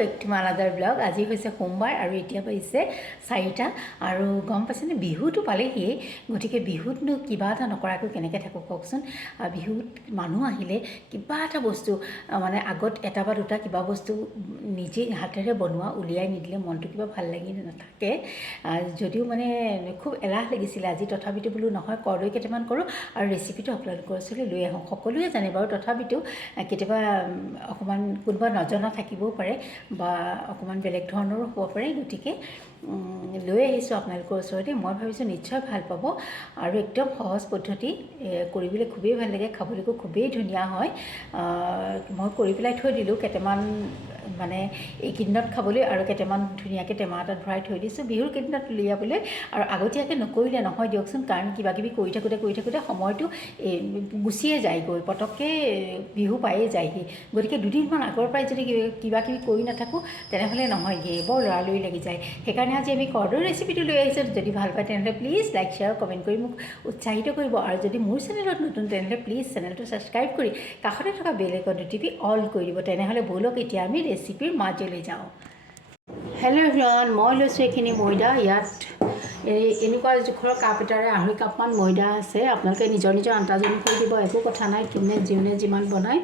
Back to my another blog. আজি হৈছে সোমবাৰ আৰু এতিয়া পাইছে 4টা আৰু গম পাইছেনে বিহুটো পালেহিয়ে, গতিকে বিহুতনো কিবা এটা নকৰাকৈ কেনেকৈ থাকোঁ কওকচোন। বিহুত মানুহ আহিলে কিবা এটা বস্তু মানে আগত এটা বা দুটা কিবা বস্তু নিজে হাতেৰে বনোৱা উলিয়াই নিদিলে মনটো কিবা ভাল লাগি নাথাকে। যদিও মানে খুব এলাহ লাগিছিলে আজি, তথাপিতো বোলো নহয় কৰ্দৈ কেইটামান কৰোঁ আৰু ৰেচিপিটো আপোনালোকৰ ওচৰলৈ লৈ আহোঁ। সকলোৱে জানে বাৰু, তথাপিতো কেতিয়াবা অকণমান কোনোবা নজনা থাকিবও পাৰে বা অকণমান বেলেগ ধৰণৰো হ'ব পাৰে, গতিকে লৈ আহিছোঁ আপোনালোকৰ ওচৰতে। মই ভাবিছোঁ নিশ্চয় ভাল পাব আৰু একদম সহজ পদ্ধতি, কৰিবলৈ খুবেই ভাল লাগে, খাবলৈকো খুবেই ধুনীয়া হয়। মই কৰি পেলাই থৈ দিলোঁ কেইটামান, মানে এইকেইদিনত খাবলৈ আৰু কেইটামান ধুনীয়াকৈ টেমা এটাত ভৰাই থৈ দিছোঁ বিহুৰ কেইদিনত উলিয়াবলৈ। আৰু আগতীয়াকৈ নকৰিলে নহয় দিয়কচোন, কাৰণ কিবাকিবি কৰি থাকোঁতে সময়টো গুচিয়ে যায়গৈ, পটককৈ বিহু পায়েই যায়হি। গতিকে দুদিনমান আগৰ পৰাই যদি কিবাকিবি কৰি নাথাকোঁ তেনেহ'লে নহয়গৈ, বৰ লৰালৰি লাগি যায়। সেইকাৰণে আজি আমি কৰ্দৈ ৰেচিপিটো লৈ আহিছোঁ। যদি ভাল পায় তেনেহ'লে প্লিজ লাইক শ্বেয়াৰ কমেণ্ট কৰি মোক উৎসাহিত কৰিব, আৰু যদি মোৰ চেনেলত নতুন তেনেহ'লে প্লিজ চেনেলটো ছাবস্ক্ৰাইব কৰি কাষতে থকা বেল আইকনটো টিপি অল কৰি দিব। তেনেহ'লে ব'লক এতিয়া আমি ৰেচিপিৰ মাজলৈ যাওঁ। হেল্ল' এভৰিৱান, মই লৈছোঁ এইখিনি ময়দা। ইয়াত এনেকুৱা জোখৰ কাপ এটাৰে 2.5 কাপমান ময়দা আছে। আপোনালোকে নিজৰ আন্দাজ অনুসৰি দিব, একো কথা নাই, যোনে যিমান বনায়।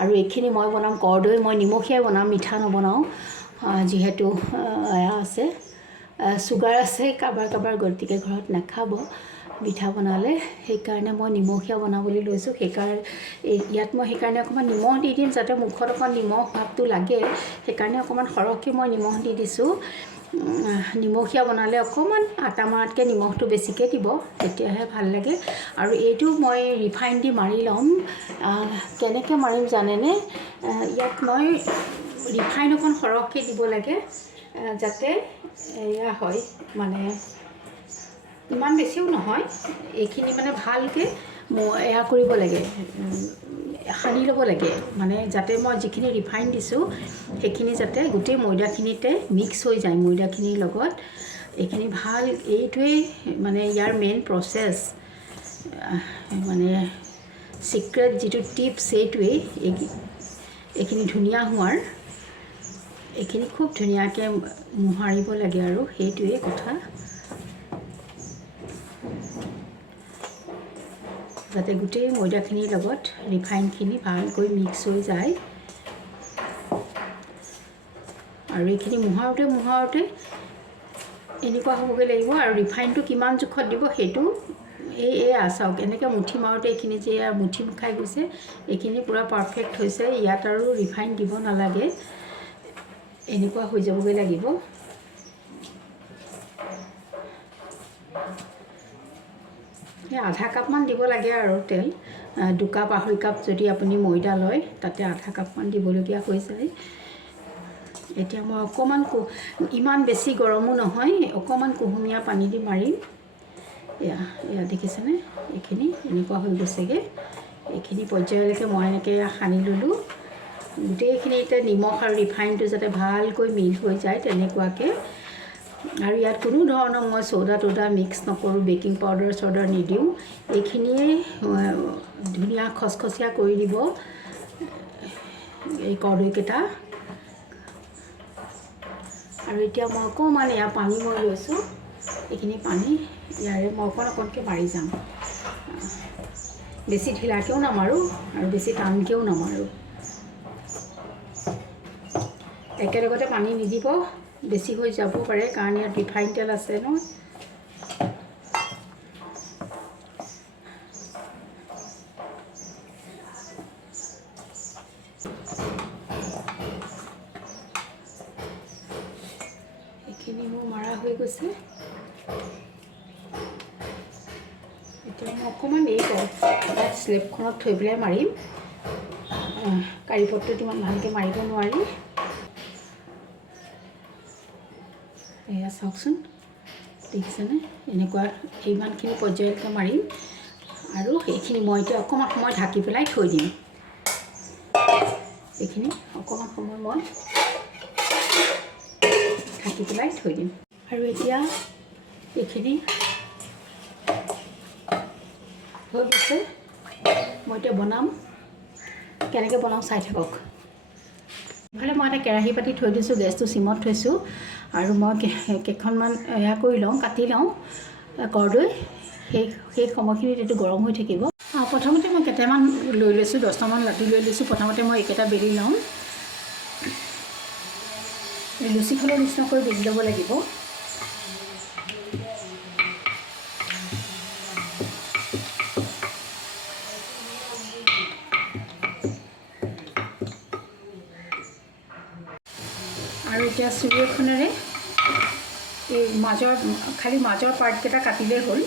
আৰু এইখিনি মই বনাম কৰ্দৈ, মই নিমখীয়াই বনাম, মিঠা নবনাওঁ, যিহেতু এয়া আছে চুগাৰ আছে কাৰোবাৰ, গতিকে ঘৰত নাখাব মিঠা বনালে, সেইকাৰণে মই নিমখীয়া বনাবলৈ লৈছোঁ। ইয়াত মই অকণমান নিমখ দি দিম, যাতে মুখত অকণ নিমখ ভাৱটো লাগে, সেইকাৰণে অকণমান সৰহকৈ মই নিমখ দি দিছোঁ। নিমখীয়া বনালে অকণমান আটা মৰাতকৈ নিমখটো বেছিকৈ দিব, তেতিয়াহে ভাল লাগে। আৰু এইটো মই ৰিফাইন দি মাৰি ল'ম। কেনেকৈ মাৰিম জানেনে? ইয়াত মই ৰিফাইন অকণ সৰহকৈ দিব লাগে, যাতে এয়া হয়, মানে ইমান বেছিও নহয়, এইখিনি মানে ভালকৈ এয়া কৰিব লাগে, সানি ল'ব লাগে, মানে যাতে মই যিখিনি ৰিফাইন দিছোঁ সেইখিনি যাতে গোটেই ময়দাখিনিতে মিক্স হৈ যায় ময়দাখিনিৰ লগত। এইখিনি ভাল, এইটোৱেই মানে ইয়াৰ মেইন প্ৰচেছ, মানে চিক্ৰেট যিটো টিপছ সেইটোৱেই। এইখিনি ধুনীয়া হোৱাৰ, এইখিনি খুব ধুনীয়াকৈ মোহাৰিব লাগে, আৰু সেইটোৱেই কথা, যাতে গোটেই ময়দাখিনিৰ লগত ৰিফাইনখিনি ভালকৈ মিক্স হৈ যায়। আৰু এইখিনি মোহাৰোঁতে এনেকুৱা হ'বগৈ লাগিব। আৰু ৰিফাইনটো কিমান জোখত দিব সেইটো চাওক, এনেকৈ মুঠি মাৰোঁতে এইখিনি যে মুঠি খাই গৈছে, এইখিনি পূৰা পাৰফেক্ট হৈছে। ইয়াত আৰু ৰিফাইন দিব নালাগে, এনেকুৱা হৈ যাবগৈ লাগিব। আধা কাপমান দিব লাগে আৰু তেল, 2 কাপ 2.5 কাপ যদি আপুনি ময়দা লয়, তাতে আধা কাপমান দিবলগীয়া হৈ যায়। এতিয়া মই অকণমান ইমান বেছি গৰমো নহয়, অকণমান কুহুমীয়া পানী দি মাৰিম। এয়া দেখিছেনে, এইখিনি এনেকুৱা হৈ গৈছেগৈ। এইখিনি পৰ্যায়লৈকে মই এনেকৈ সানি ল'লোঁ, গোটেইখিনিতে নিমখ আৰু ৰিফাইনটো যাতে ভালকৈ মিল হৈ যায় তেনেকুৱাকৈ। আৰু ইয়াত কোনো ধৰণৰ মই চ'ডা মিক্স নকৰোঁ, বেকিং পাউডাৰ নিদিওঁ। এইখিনিয়ে ধুনীয়া খচখচীয়া কৰি দিব এই কৰ্দৈকেইটা। আৰু এতিয়া মই অকণমান এয়া পানী মই লৈছোঁ, এইখিনি পানী ইয়াৰে মই অকণকৈ মাৰি যাম। বেছি ঢিলাকৈও নামাৰোঁ আৰু বেছি টানকৈও নামাৰোঁ। একেলগতে পানী নিদিব, বেছি হৈ যাব পাৰে, কাৰণ ইয়াত ৰিফাইন তেল আছে ন। এইখিনি মোৰ মাৰা হৈ গৈছে। এতিয়া মই অকণমান শ্লেপখনত থৈ পেলাই মাৰিম, কাৰীপট্টোত ইমান ভালকৈ মাৰিব নোৱাৰি। এয়া চাওকচোন, দেখিছেনে, এনেকুৱা ইমানখিনি পৰ্যায়লৈকে মাৰিম। আৰু এইখিনি মই এতিয়া অকণমান সময় ঢাকি পেলাই থৈ দিম। এইখিনি অকণমান সময় মই ঢাকি পেলাই থৈ দিম। আৰু এতিয়া এইখিনি হৈ গৈছে, মই এতিয়া বনাম। কেনেকৈ বনাওঁ চাই থাকক। ইফালে মই এটা কেৰাহী পাতি থৈ দিছোঁ, গেছটো চিমত থৈছোঁ আৰু মই কেইখনমান এয়া কৰি লওঁ, কাটি লওঁ কৰ্দৈ। সেই সময়খিনিত এইটো গৰম হৈ থাকিব। প্ৰথমতে মই কেইটামান লৈ লৈছোঁ, 10টামান লাডু লৈ লৈছোঁ। প্ৰথমতে মই এইকেইটা বেলি লওঁ, লুচি খোলৰ নিচিনাকৈ বেলি ল'ব লাগিব। আৰু এতিয়া চুৰি এখনেৰে এই খালি মাজৰ পাৰ্টকেইটা কাটিলেই হ'ল।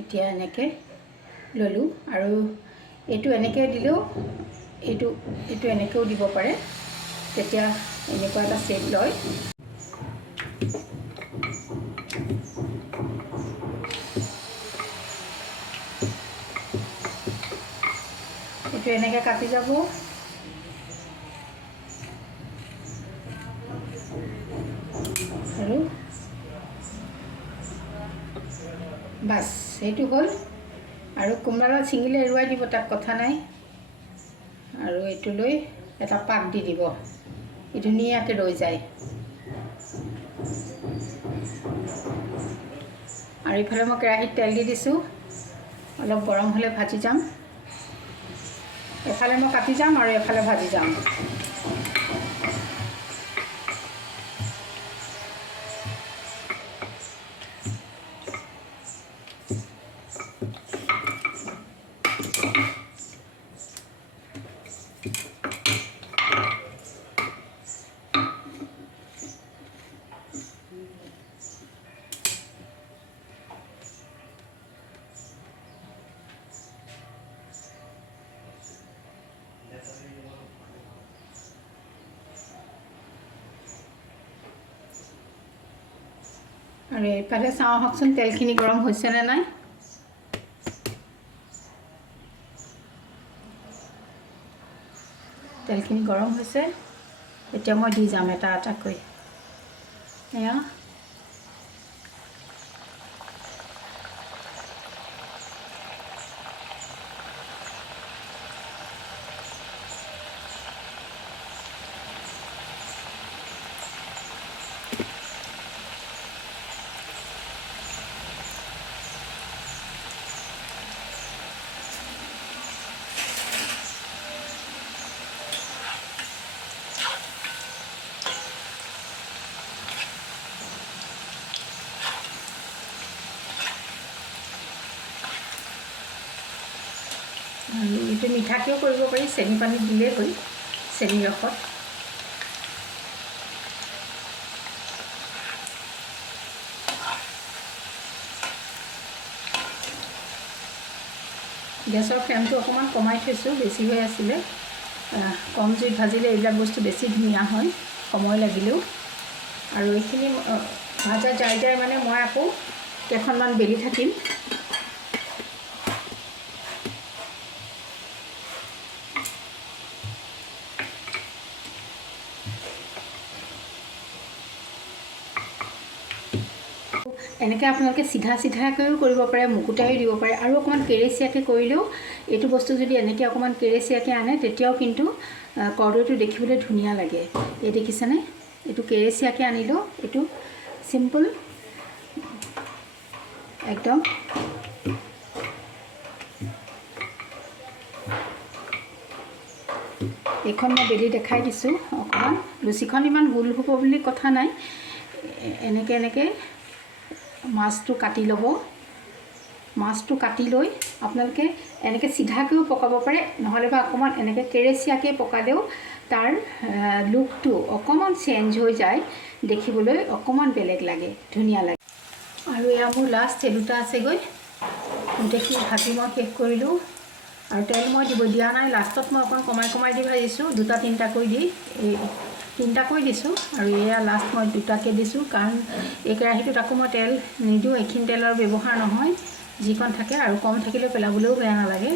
এতিয়া এনেকৈ ল'লোঁ আৰু এইটো এনেকৈ দিলেও এইটো এনেকৈও দিব পাৰে, তেতিয়া এনেকুৱা এটা শ্বেপ লয়। এইটো এনেকৈ কাটি যাব আৰু বাছ সেইটো হ'ল। আৰু কোমোৰাডাল ছিঙিলে এৰুৱাই দিব, তাক কথা নাই। আৰু এইটো লৈ এটা পাক দি দিব, ই ধুনীয়াকৈ ৰৈ যায়। আৰু ইফালে মই কেৰাহীত তেল দি দিছোঁ, অলপ গৰম হ'লে ভাজি যাম। এফালে মই কাটি যাম আৰু এফালে ভাজি যাম। আৰু এইফালে চাওঁ আহকচোন তেলখিনি গৰম হৈছেনে নাই। তেলখিনি গৰম হৈছে, এতিয়া মই দি যাম এটা এটাকৈ। এয়া আৰু এইটো মিঠাকৈও কৰিব পাৰি, চেনি পানীত দিলেই হ'ল, চেনি ৰসত। গেছৰ ফ্লেমটো অকণমান কমাই থৈছোঁ, বেছি হৈ আছিলে। কম জুইত ভাজিলে এইবিলাক বস্তু বেছি ধুনীয়া হয়, সময় লাগিলেও। আৰু এইখিনি ভাজা যাই মানে মই আকৌ কেইখনমান বেলি থাকিম। এনেকৈ আপোনালোকে চিধাকৈও কৰিব পাৰে, মুকুতাইও দিব পাৰে, আৰু অকণমান কেৰেচীয়াকৈ কৰিলেও এইটো বস্তু যদি এনেকৈ অকণমান কেৰেচীয়াকৈ আনে তেতিয়াও কিন্তু কৰ্দৈটো দেখিবলৈ ধুনীয়া লাগে। এই দেখিছেনে, এইটো কেৰেচীয়াকৈ আনিলেও এইটো চিম্পল একদম। এইখন মই বেলি দেখাই দিছোঁ অকণমান। লুচিখন ইমান গোল হ'ব বুলি কথা নাই, এনেকৈ মাছটো কাটি ল'ব। মাছটো কাটি লৈ আপোনালোকে এনেকৈ চিধাকৈও পকাব পাৰে, নহ'লে বা অকণমান এনেকৈ কেৰেচীয়াকৈ পকালেও তাৰ লুকটো অকণমান চেঞ্জ হৈ যায়, দেখিবলৈ অকণমান বেলেগ লাগে, ধুনীয়া লাগে। আৰু এয়া মোৰ লাষ্ট এই দুটা আছেগৈ, গোটেইখিনি ভাজি মই শেষ কৰিলোঁ। আৰু তেল মই দিয়া নাই, লাষ্টত মই অকণ কমাই দি ভাজিছোঁ, 2-3টাকৈ দি, এই 3টাকৈ দিছোঁ। আৰু এয়া লাষ্ট মই 2টাকৈ দিছোঁ, কাৰণ এই কেৰাহীটোত আকৌ মই তেল নিদিওঁ, এইখিনি তেলৰ ব্যৱহাৰ নহয়, যিকণ থাকে। আৰু কম থাকিলেও পেলাবলৈও বেয়া নালাগে।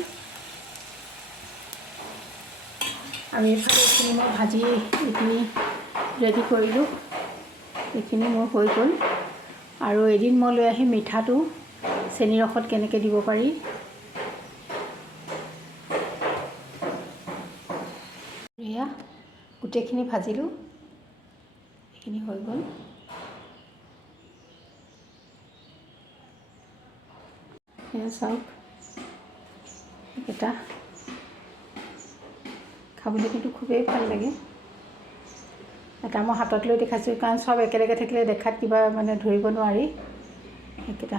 আৰু এইফালে এইখিনি মই ভাজি এইখিনি ৰেডি কৰিলোঁ, এইখিনি মোৰ হৈ গ'ল। আৰু এদিন মই লৈ আহিম মিঠাটো চেনিৰ ৰসত কেনেকৈ দিব পাৰি। এয়া গোটেইখিনি ভাজিলোঁ, এইখিনি হৈ গ'ল। এয়া চাওক, এটা খাবলৈ কিন্তু খুবেই ভাল লাগে। এটা মই হাতত লৈ দেখাইছোঁ, কাৰণ চব একেলগে থাকিলে দেখাত কিবা মানে ধৰিব নোৱাৰি। এইকেইটা